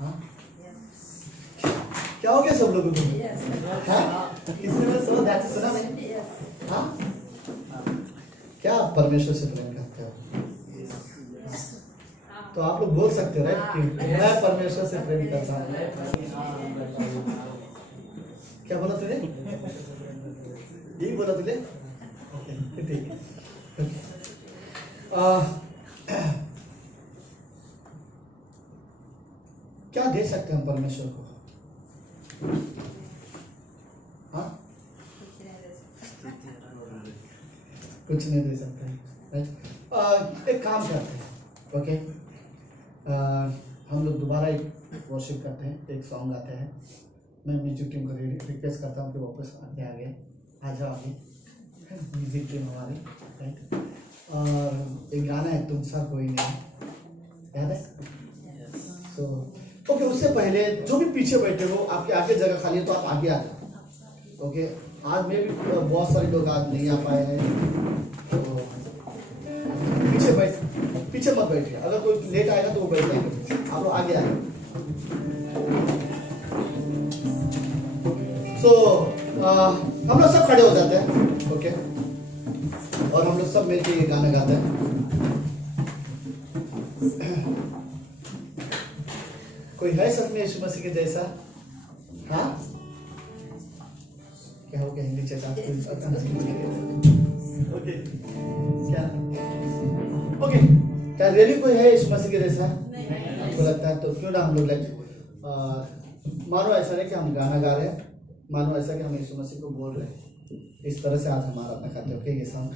हाँ क्या हो गया सब लोगों को? हाँ किसी ने मेरा सवाल ध्यान से सुना नहीं? हाँ क्या आप परमेश्वर से प्रेम करते हो? तो आप लोग बोल सकते हो राइट कि मैं परमेश्वर से प्रेम करता हूँ। क्या बोला तूने? यही बोला तुझे? ओके ठीक है। क्या दे सकते हैं हम परमेश्वर को? हाँ कुछ नहीं दे सकते हैं राइट। एक काम करते हैं ओके। हम लोग दोबारा एक वर्शिप करते हैं, एक सॉन्ग गाते हैं। मैं म्यूजिक टीम को रिक्वेस्ट करता हूँ कि वापस आगे आ जाओ आगे, म्यूजिक टीम हमारी राइट। और एक गाना है तुम सा कोई नहीं, याद है? तो ओके उससे पहले जो भी पीछे बैठे हो, आपके आगे जगह खाली है तो आप आगे आ जाओ ओके। आज में भी बहुत सारे लोग आज नहीं आ पाए हैं तो पीछे मत बैठिए। अगर कोई लेट आएगा तो वो बैठ जाएंगे, आप लोग आगे आए। हम लोग सब खड़े हो जाते हैं ओके, और हम लोग सब मिलकर ये गाना गाते हैं। कोई है सच में यीशु मसीह के जैसा? हाँ क्या हो गया हिंदी चेता ओके क्या ओके क्या रियली कोई है यीशु मसीह के जैसा? आपको लगता है तो क्यों ना हम लोग मानो ऐसा नहीं कि हम गाना गा रहे हैं, मानो ऐसा कि हम यीशु मसीह को बोल रहे हैं। इस तरह से आज हमारा अपना खाते ओके ये सॉन्ग।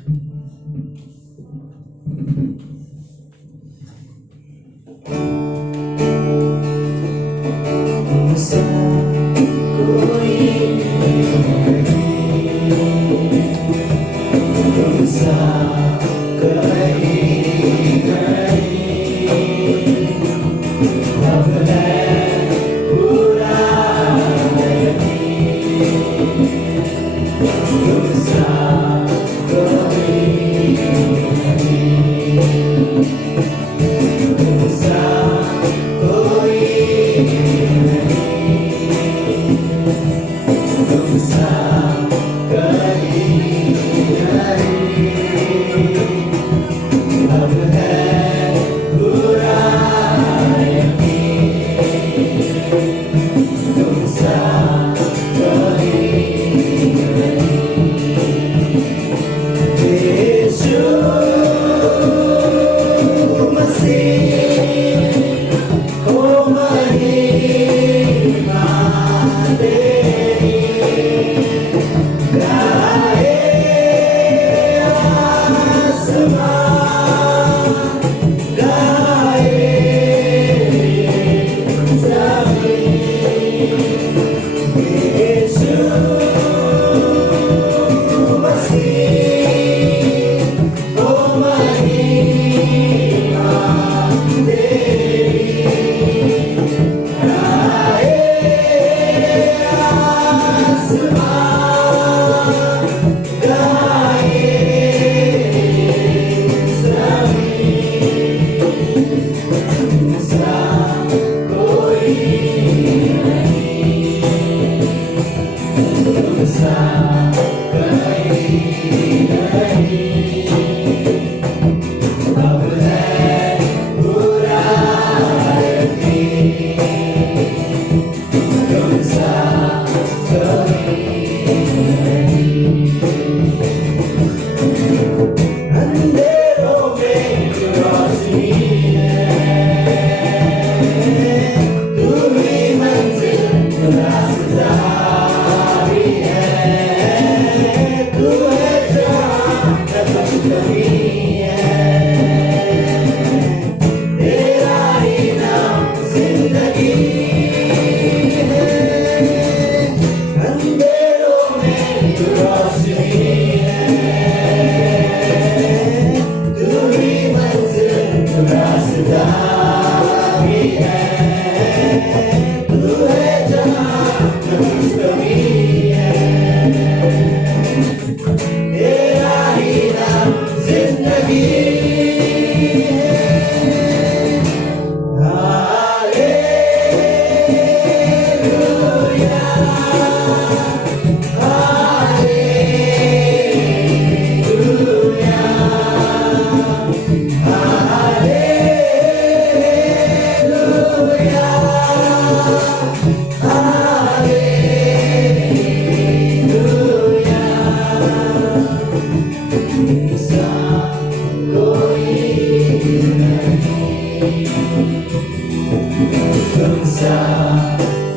तुमसा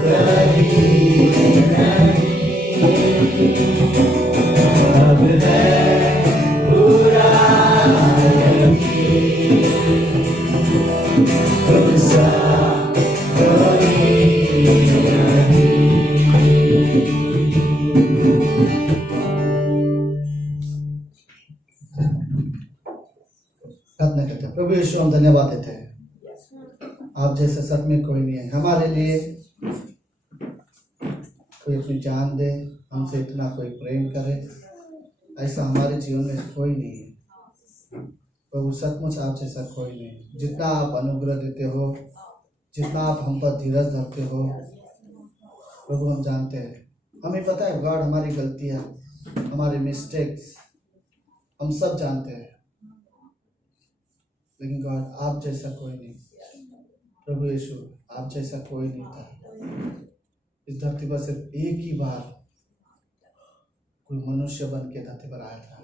कहीं नहीं, अब है पूरा यकीन, तुमसा प्रार्थना करते हैं। प्रभु यीशु, हम धन्यवाद देते हैं, आप जैसे सच में कोई नहीं है। हमारे लिए कोई अपनी जान दे, हमसे इतना कोई प्रेम करे, ऐसा हमारे जीवन में कोई नहीं है। प्रभु सचमुच आप जैसा कोई नहीं। जितना आप अनुग्रह देते हो, जितना आप हम पर धीरज धरते हो प्रभु, हम जानते हैं, हमें पता है गॉड, हमारी गलतियाँ, हमारे मिस्टेक्स हम सब जानते हैं, लेकिन गॉड आप जैसा कोई नहीं। प्रभु यीशु, आप जैसा कोई नहीं था। इस धरती पर सिर्फ एक ही बार कोई मनुष्य बन के धरती पर आया था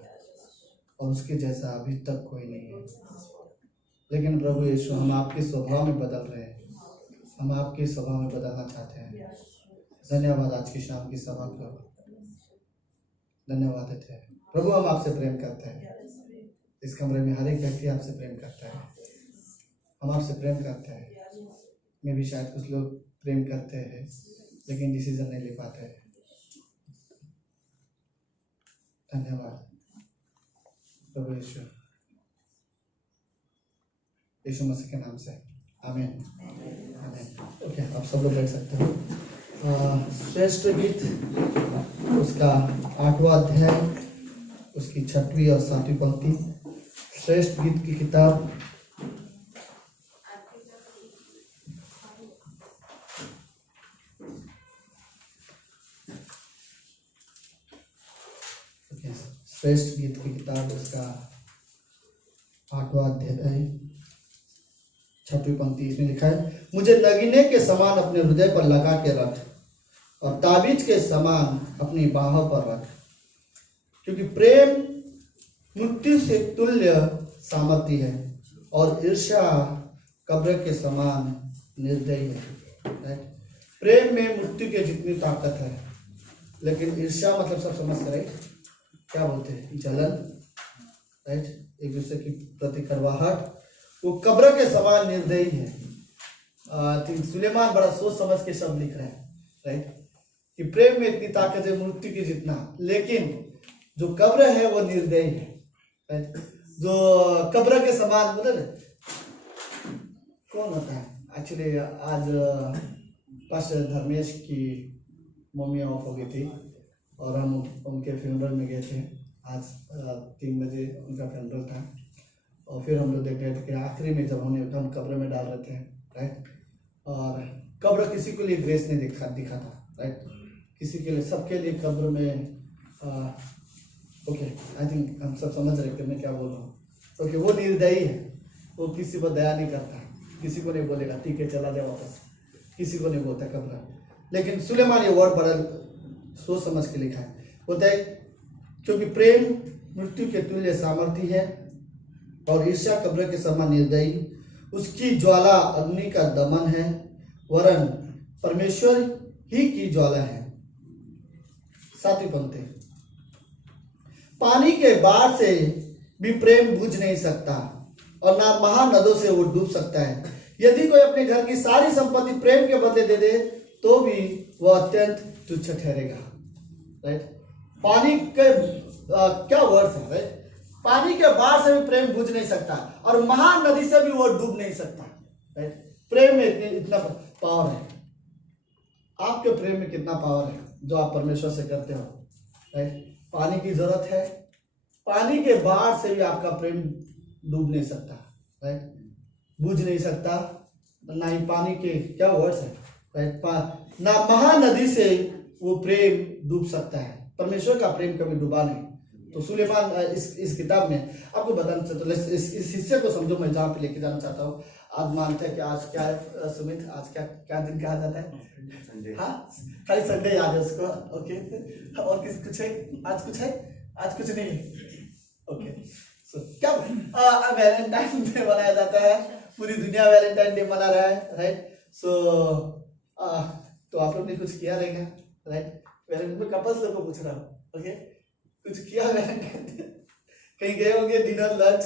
और उसके जैसा अभी तक कोई नहीं है। लेकिन प्रभु यीशु, हम आपके स्वभाव में बदल रहे हैं, हम आपके स्वभाव में बदलना चाहते हैं। धन्यवाद आज की शाम की सभा को धन्यवाद देते हैं प्रभु। हम आपसे प्रेम करते हैं, इस कमरे में हर एक व्यक्ति आपसे प्रेम करता है, हम आपसे प्रेम करते हैं। मैं भी शायद कुछ लोग प्रेम करते हैं लेकिन डिसीजन नहीं ले पाते हैं। धन्यवाद प्रभु यीशु, यीशु मसीह के नाम से आमीन आमीन। ओके, आप सब लोग बैठ सकते हो। श्रेष्ठ गीत उसका 8वां अध्याय, उसकी 6वीं और 7वीं पंक्ति। श्रेष्ठ गीत की किताब श्रेष्ठ गीत की किताब उसका 8वां अध्याय 6वीं पंक्ति। इसमें लिखा है, मुझे नगीने के समान अपने हृदय पर लगा के रख और ताबीज के समान अपनी बाहों पर रख, क्योंकि प्रेम मृत्यु से तुल्य सामर्थ्य है और ईर्ष्या कब्र के समान निर्दयी है। प्रेम में मृत्यु के जितनी ताकत है, लेकिन ईर्ष्या मतलब सब समझ रहे क्या बोलते हैं, जलन, राइट, एक दूसरे की प्रति करवाहट, वो कब्र के समान निर्दयी है। सुलेमान बड़ा सोच समझ के शब्द लिख रहे हैं, राइट, कि प्रेम में इतनी ताकत है मृत्यु की जितना, लेकिन जो कब्र है वो निर्दयी है, राइट। जो कब्र के समान मतलब कौन होता है? एक्चुअली आज पास्टर धर्मेश की मम्मी ऑफ हो गई थी और हम उनके फ्यूनरल में गए थे। आज 3 बजे उनका फ्यूनरल था और फिर हम लोग देख रहे थे कि आखिरी में जब हम कब्र में डाल रहे थे, राइट, और कब्र किसी के लिए ग्रेस नहीं दिखा था, राइट, किसी के लिए, सबके लिए कब्र में ओके, आई थिंक हम सब समझ रहे कि मैं क्या बोल रहा हूँ। ओके, वो निर्दयी है, वो किसी पर दया नहीं करता, किसी को नहीं बोलेगा ठीक है चला दे वापस, किसी को नहीं बोलता कब्र। लेकिन सुलेमान ये वर्ड बड़ा सोच समझ के लिखा है, बोलता है क्योंकि प्रेम मृत्यु के तुल्य सामर्थ्य है और ईर्ष्या कब्र के समान निर्दयी, उसकी ज्वाला अग्नि का दमन है, वरन परमेश्वर ही की ज्वाला है। 7वीं पंक्ति, पानी के बाढ़ से भी प्रेम बुझ नहीं सकता और ना महानदों से वो डूब सकता है। यदि कोई अपने घर की सारी संपत्ति प्रेम के बदले दे दे तो भी वह अत्यंत तुच्छ ठहरेगा, राइट। पानी के क्या वर्ड्स है, राइट, पानी के बाढ़ से भी प्रेम बुझ नहीं सकता और महानदी से भी वो डूब नहीं सकता, राइट। प्रेम में इतना पावर है। आपके प्रेम में कितना पावर है जो आप परमेश्वर से करते हो, राइट। पानी की जरूरत है, पानी के बाढ़ से भी आपका प्रेम डूब नहीं सकता, राइट, बुझ नहीं सकता, ना ही पानी के क्या वर्ड्स है, राइट, ना महानदी से वो प्रेम डूब सकता है। परमेश्वर का प्रेम कभी डूबा नहीं। तो सुलेमान इस किताब में आपको बताना चाहता हूँ, इस हिस्से को समझो, मैं जहाँ पे लेके जाना चाहता हूँ। आज मानते हैं कि आज क्या है सुमित, आज क्या दिन कहा जाता है? हाँ, खाली संडे याद है उसको, ओके। और कुछ है आज? आज कुछ नहीं, ओके। सो क्या वैलेंटाइन डे मनाया जाता है, पूरी दुनिया वैलेंटाइन डे मना रहा है, राइट। सो तो आप लोग ने कुछ किया रहेगा, राइट? मैं कपल्स लोग को पूछ रहा हूँ, ओके? कुछ किया रहेगा? कहीं गए होंगे डिनर, लंच,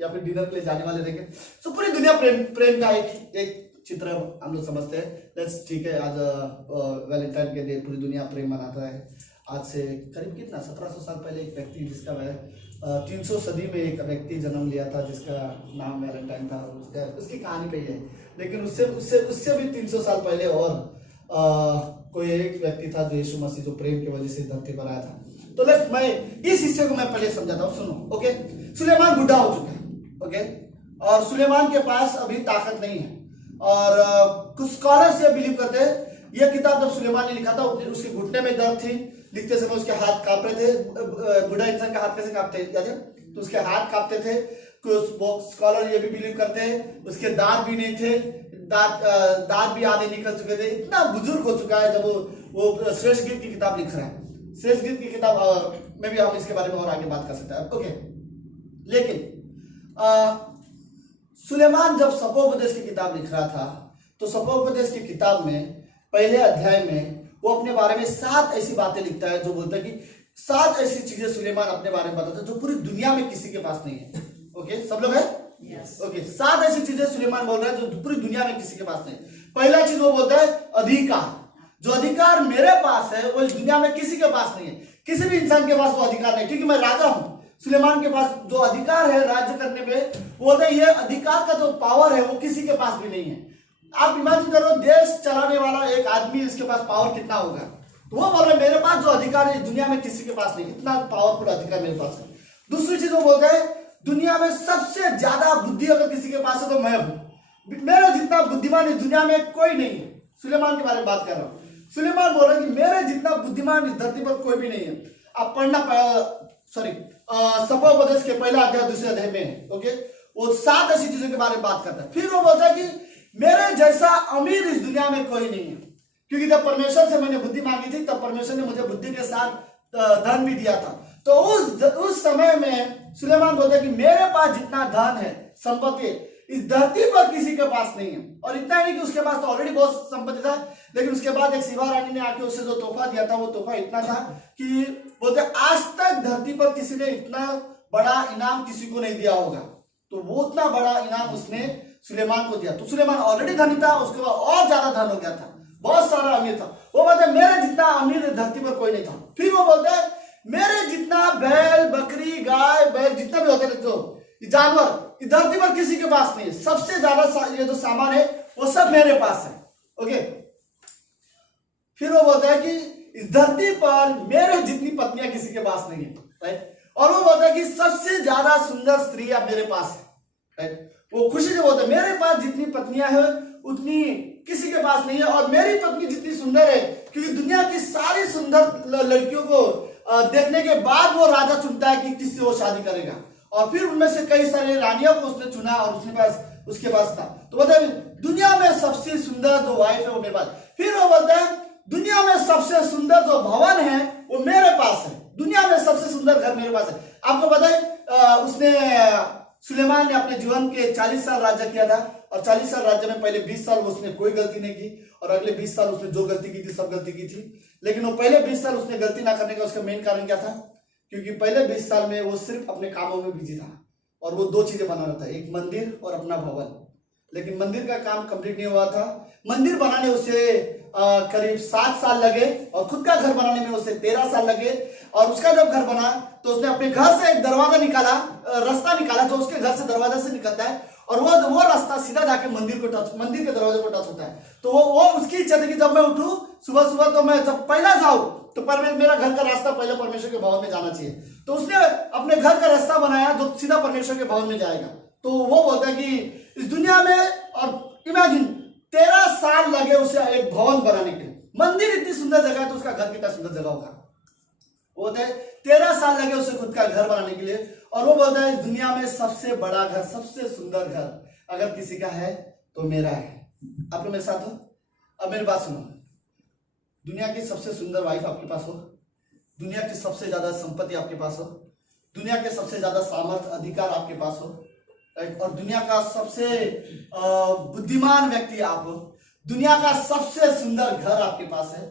या फिर डिनर के लिए जाने वाले रहेंगे। सो पूरी दुनिया प्रेम का एक चित्र हम लोग समझते हैं। लेट्स, ठीक है, आज वैलेंटाइन के दिन पूरी दुनिया प्रेम मनाता है। आज से करीब कितना 1700 साल पहले एक व्यक्ति जिसका 300 सदी में एक व्यक्ति जन्म लिया था जिसका नाम वैलेंटाइन था, उसकी कहानी पे ही है। लेकिन उससे भी 300 साल पहले और कोई एक व्यक्ति था जो यीशु मसीह, जो प्रेम की वजह से धरती पर आया था। तो लेट्स, मैं इस हिस्से को मैं पहले समझाता हूँ, सुनो, ओके? सुलेमान बुढ़ा हो चुका है, ओके? और सुलेमान के पास अभी ताकत नहीं है। और कुछ स्कॉलर्स ये बिलीव करते हैं, यह किताब जब सुलेमान ने लिखा था उसके घुटने में दर्द थी, लिखते समय उसके हाथ कांप रहे थे। बुढ़ा इंसान का हाथ कैसे कांपते हैं, याद है? तो उसके हाथ कांपते थे। कुछ स्कॉलर ये भी बिलीव करते हैं उसके दांत भी नहीं थे, दांत भी आधे निकल चुके थे। इतना बुजुर्ग हो चुका है जब वो श्रेष्ठ गीत की किताब लिख रहा है। श्रेष्ठ गीत की किताब में भी हम इसके बारे में और आगे बात कर सकते हैं, ओके? लेकिन सुलेमान जब सपोपदेश की किताब लिख रहा था, तो सपोपदेश की किताब में पहले अध्याय में वो अपने बारे में 7 ऐसी बातें लिखता है जो बोलता है कि 7 ऐसी चीजें सुलेमान अपने बारे में बताता है जो पूरी दुनिया में किसी के पास नहीं है, ओके? सब लोग है? Yes, okay. 7 ऐसी चीजें सुलेमान बोल रहा है जो पूरी दुनिया में किसी के पास नहीं। पहला चीज वो बोलता है अधिकार। जो अधिकार मेरे पास है वो इस दुनिया में किसी के पास नहीं है। किसी भी इंसान के पास वो अधिकार नहीं, क्योंकि मैं राजा हूं। सुलेमान के पास जो अधिकार है राज्य करने पे, वो बोलते हैं ये अधिकार का जो पावर है वो किसी के पास भी नहीं है। आप इमेजिन करो, देश चलाने वाला एक आदमी, इसके पास पावर कितना होगा? तो वो बोल रहे मेरे पास जो अधिकार है इस दुनिया में किसी के पास नहीं, इतना पावरफुल अधिकार मेरे पास है। दूसरी चीज वो बोलते हैं दुनिया में सबसे ज्यादा बुद्धि अगर किसी के पास है तो मैं हूं। मेरे जितना बुद्धिमान इस दुनिया में कोई नहीं है। सुलेमान के बारे में बात कर रहा हूं। सुलेमान बोल रहा है कि मेरे जितना बुद्धिमान इस धरती पर कोई भी नहीं है। आप पढ़ना, सपोपदेश के पहला अध्याय दूसरे अध्याय में है, ओके? वो 7 ऐसी चीजों के बारे में बात करता है। फिर वो बोलता है कि मेरे जैसा अमीर इस दुनिया में कोई नहीं है, क्योंकि जब परमेश्वर से मैंने बुद्धि मांगी थी तब परमेश्वर ने मुझे बुद्धि के साथ धन भी दिया था। तो उस समय में सुलेमान बोलता है कि मेरे पास जितना धन है, संपत्ति, इस धरती पर किसी के पास नहीं है। और इतना ही नहीं कि उसके पास तो ऑलरेडी बहुत संपत्ति था, लेकिन उसके बाद एक सिवा रानी ने आके उसे जो तोहफा दिया था वो तोहफा इतना था कि बोलते आज तक धरती पर किसी ने इतना बड़ा इनाम किसी को नहीं दिया होगा। तो वो उतना बड़ा इनाम उसने सुलेमान को दिया। तो सुलेमान ऑलरेडी धनी था, उसके बाद और ज्यादा धन हो गया था, बहुत सारा अमीर था। वो बोलते हैं मेरे जितना अमीर धरती पर कोई नहीं था। फिर वो बोलते हैं मेरे जितना बैल, बकरी, गाय, बैल जितना भी होते थे, जो जानवर इस धरती पर किसी के पास नहीं है। सबसे ज्यादा ये जो सामान है वो सब मेरे पास है, ओके? फिर वो बोलता है कि इस धरती पर मेरे जितनी पत्नियां किसी के पास नहीं है, राइट? और वो बोलता है कि सबसे ज्यादा सुंदर स्त्रियां मेरे पास है, राइट? वो खुशी से बोलता है मेरे पास जितनी पत्नियां हैं उतनी किसी के पास नहीं है, और मेरी पत्नी जितनी सुंदर है, क्योंकि दुनिया की सारी सुंदर लड़कियों को देखने के बाद वो राजा चुनता है कि किससे वो शादी करेगा। और फिर उनमें से कई सारे रानियों को उसने चुना और उसके पास था। तो बोलता है दुनिया में सबसे सुंदर जो वाइफ है वो मेरे पास। फिर वो बोलता है दुनिया में सबसे सुंदर जो भवन है वो मेरे पास है। दुनिया में सबसे सुंदर घर मेरे पास है। आपको पता है उसने सुलेमान ने अपने जीवन के 40 साल राज्य किया था, और 40 साल राज्य में पहले 20 साल उसने कोई गलती नहीं की, और अगले 20 साल उसने जो गलती की थी सब गलती की थी। लेकिन वो पहले 20 साल उसने गलती ना करने का उसका मेन कारण क्या था? क्योंकि पहले 20 साल में वो सिर्फ अपने कामों में बिजी था, और वो 2 चीजें बना रहा था, एक मंदिर और अपना भवन। लेकिन मंदिर का काम कंप्लीट नहीं हुआ था। मंदिर बनाने उसे करीब 7 साल लगे, और खुद का घर बनाने में उसे 13 साल लगे। और उसका जब घर बना तो उसने अपने घर से एक दरवाजा निकाला, रास्ता निकाला जो उसके घर से दरवाजा से निकलता है, और वो रास्ता सीधा जाके मंदिर के दरवाजे को टच होता है। तो वो उसकी इच्छा थी कि जब मैं उठूं सुबह सुबह तो मैं जब पहला जाऊं तो मेरा घर का रास्ता पहले परमेश्वर के भवन में जाना चाहिए। तो उसने अपने घर का रास्ता बनाया जो सीधा परमेश्वर के भवन में जाएगा। तो वो बोलता है कि इस दुनिया में, और इमेजिन 13 साल लगे उसे एक भवन बनाने के लिए। मंदिर इतनी सुंदर जगह है तो उसका घर कितना सुंदर जगह होगा। वो बोलता है 13 साल लगे उसे खुद का घर बनाने के लिए, और वो बोलता है इस दुनिया में सबसे बड़ा घर, सबसे सुंदर घर अगर किसी का है तो मेरा है। आप लोग मेरे साथ हो? अब मेरी बात सुनो। दुनिया की सबसे सुंदर वाइफ आपके पास हो, दुनिया की सबसे ज्यादा संपत्ति आपके पास हो, दुनिया के सबसे ज्यादा सामर्थ्य अधिकार आपके पास हो, और दुनिया का सबसे बुद्धिमान व्यक्ति आप हो, दुनिया का सबसे सुंदर घर आपके पास है,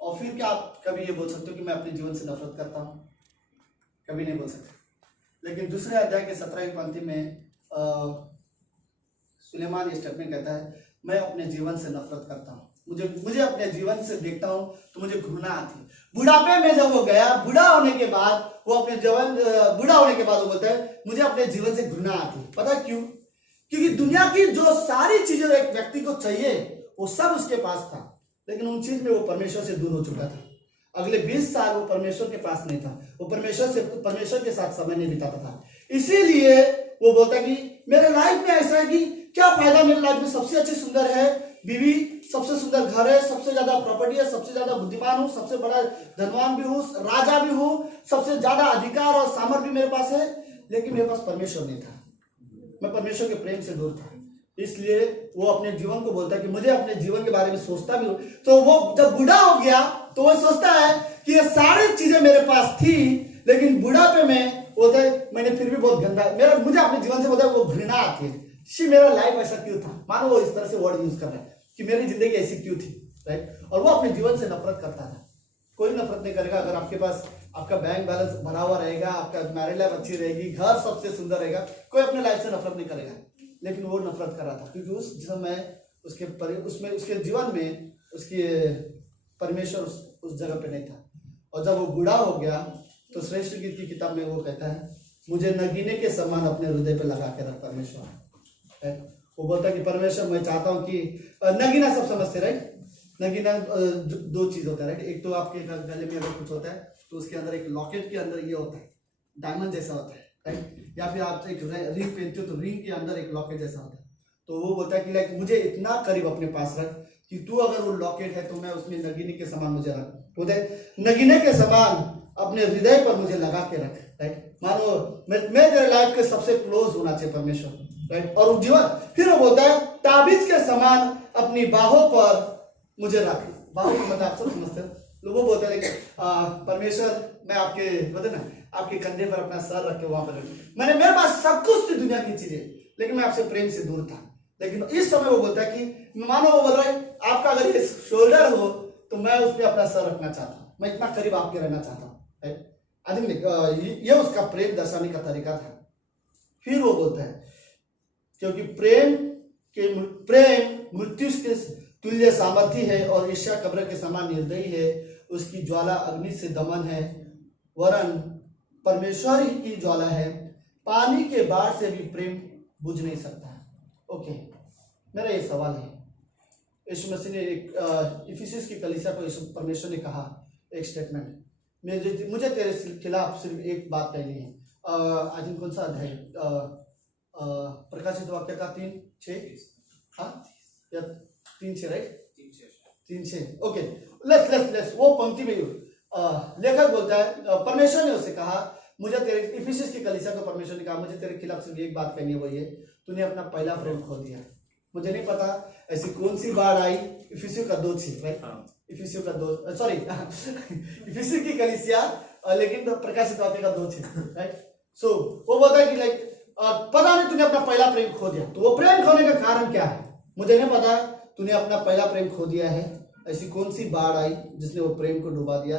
और फिर क्या आप कभी ये बोल सकते हो कि मैं अपने जीवन से नफरत करता हूँ? कभी नहीं बोल सकते। लेकिन दूसरे अध्याय के 17वीं पंक्ति में सुलेमान ये स्टेटमेंट कहता है, मैं अपने जीवन से नफरत करता हूँ, मुझे अपने जीवन से देखता हूँ तो मुझे घृणा आती है। बुढ़ापे में जब वो गया, बूढ़ा होने के बाद वो अपने जीवन बूढ़ा होने के बाद वो बोलता है मुझे अपने जीवन से घृणा आती है। पता क्यों? क्योंकि दुनिया की जो सारी चीजें एक व्यक्ति को चाहिए वो सब उसके पास था, लेकिन उन चीज में वो परमेश्वर से दूर हो चुका था। अगले 20 साल वो परमेश्वर के पास नहीं था, वो परमेश्वर के साथ समय नहीं बिताता था। इसीलिए वो बोलता कि मेरे लाइफ में ऐसा है कि क्या फायदा, मेरे लाइफ में सबसे अच्छी सुंदर है बीवी, सबसे सुंदर घर है, सबसे ज्यादा प्रॉपर्टी है, सबसे ज्यादा बुद्धिमान हूँ, सबसे बड़ा धनवान भी हूँ, राजा भी हूँ, सबसे ज्यादा अधिकार और सामर्थ्य भी मेरे पास है, लेकिन मेरे पास परमेश्वर नहीं था। मैं परमेश्वर के प्रेम से दूर था। इसलिए वो अपने जीवन को बोलता है कि मुझे अपने जीवन के बारे में सोचता भी हूँ। तो वो जब बूढ़ा हो गया तो वो सोचता है कि ये सारी चीजें मेरे पास थी, लेकिन बुढ़ापे में होता है मैंने फिर भी बहुत गंदा, मुझे अपने जीवन से बोलता है वो घृणा आती है, मेरा लाइफ ऐसा क्यों था। मानो वो इस तरह से वर्ड यूज कर रहा है कि मेरी जिंदगी ऐसी क्यों थी, राइट। और वो अपने जीवन से नफरत करता था। कोई नफरत नहीं करेगा अगर आपके पास आपका बैंक बैलेंस भरा हुआ रहेगा, आपका मैरिज लाइफ अच्छी रहेगी, घर सबसे सुंदर रहेगा, कोई अपने लाइफ से नफरत नहीं करेगा। लेकिन वो नफरत कर रहा था क्योंकि उस समय उसके जीवन में उसकी परमेश्वर उस जगह पे नहीं था। और जब वो बूढ़ा हो गया तो श्रेष्ठ गीत की किताब में वो कहता है मुझे नगीने के समान अपने हृदय पे लगा के रख परमेश्वर। वो बोलता है कि परमेश्वर मैं चाहता हूँ कि नगीना सब समझते, राइट। नगीना दो चीज होता है, राइट। एक तो आपके गले में अगर कुछ होता है तो उसके अंदर एक लॉकेट के अंदर ये होता है, डायमंड जैसा होता है, राइट। या फिर आप एक रिंग पहनते हो तो रिंग के अंदर एक लॉकेट जैसा होता है। तो वो बोलता है कि लाइक मुझे इतना करीब अपने पास रख कि तू अगर वो लॉकेट है तो मैं उसमें नगीने के समान मुझे रख, बोलते नगीने के समान अपने हृदय पर मुझे लगा के रख, राइट। मानो मैं तेरे लाइफ के सबसे क्लोज होना चाहिए परमेश्वर, राइट। और जीवन फिर वो बोलता है ताबीज के समान अपनी बाहों पर मुझे रख। बाहों को मतलब आप सब समझते हो। लोगों बोलते हैं परमेश्वर मैं आपके बोलते ना आपके कंधे पर अपना सर रख के वहां पर मेरे पास सब कुछ थी दुनिया की चीजें, लेकिन मैं आपसे प्रेम से दूर था। लेकिन इस समय वो बोलता है कि मानो वो बोल रहा है आपका अगर ये शोल्डर हो तो मैं उस पर अपना सर रखना चाहता हूँ, मैं इतना करीब आपके रहना चाहता हूँ। आई थिंक ये उसका प्रेम दर्शाने का तरीका था। फिर वो बोलता है क्योंकि प्रेम मृत्यु के तुल्य सामर्थ्य है और ईर्ष्या कब्र के समान निर्दयी है, उसकी ज्वाला अग्नि से दमन है, वरन परमेश्वर ही की ज्वाला है, पानी के बाढ़ से भी प्रेम बुझ नहीं सकता है। ओके, मेरा ये सवाल है, यीशु मसीह ने एक इफिसियंस की कलीसिया को परमेश्वर ने कहा एक स्टेटमेंट, मुझे तेरे खिलाफ सिर्फ एक बात कहनी है। आई थिंक कौन सा अध्याय, प्रकाशित वाक्य का 3:6, हाँ या 3:6, राइट, 3:6। ओके, लेट्स वो पंक्ति में लेखक बोलता है परमेश्वर ने उससे कहा मुझे तेरे, इफिसियंस की कलीसिया को परमेश्वर ने कहा मुझे तेरे खिलाफ सिर्फ एक बात कहनी है, वो ये तूने अपना पहला प्रेम खो दिया। मुझे नहीं पता ऐसी कौन सी बाढ़ आई, इफिसियों का 2:6, राइट, इफिसियों का 2, सॉरी इफिसियों की कलीसिया, लेकिन प्रकाशित वाक्य का 2:6, राइट। सो वो बोलता है कि लाइक पता नहीं तूने अपना पहला प्रेम खो दिया। तो वो प्रेम खोने का कारण क्या है मुझे नहीं पता, तूने अपना पहला प्रेम खो दिया है। ऐसी कौन सी बाढ़ आई जिसने वो प्रेम को डुबा दिया,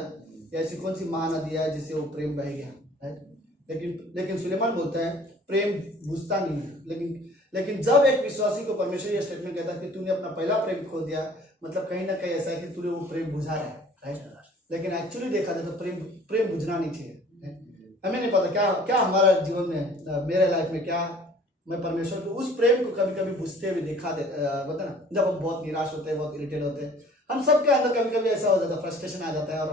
या ऐसी कौन सी महानदी है जिससे वो प्रेम बह गया, राइट। लेकिन सुलेमान बोलता है प्रेम बुझता नहीं है। लेकिन जब एक विश्वासी को परमेश्वर ये स्टेटमेंट कहता है कि तूने अपना पहला प्रेम खो दिया, मतलब कहीं ना कहीं ऐसा है कि तूने वो प्रेम बुझा रहा है, राइट। लेकिन एक्चुअली देखा जाए तो प्रेम बुझना नहीं चाहिए। हमें नहीं पता क्या हमारा जीवन में, मेरे लाइफ में क्या मैं परमेश्वर को उस प्रेम को कभी कभी बुझते हुए देखा बता ना, जब हम बहुत निराश होते हैं, बहुत इरिटेट होते हैं, हम सबके अंदर कभी कभी ऐसा हो जाता है, फ्रस्ट्रेशन आ जाता है, और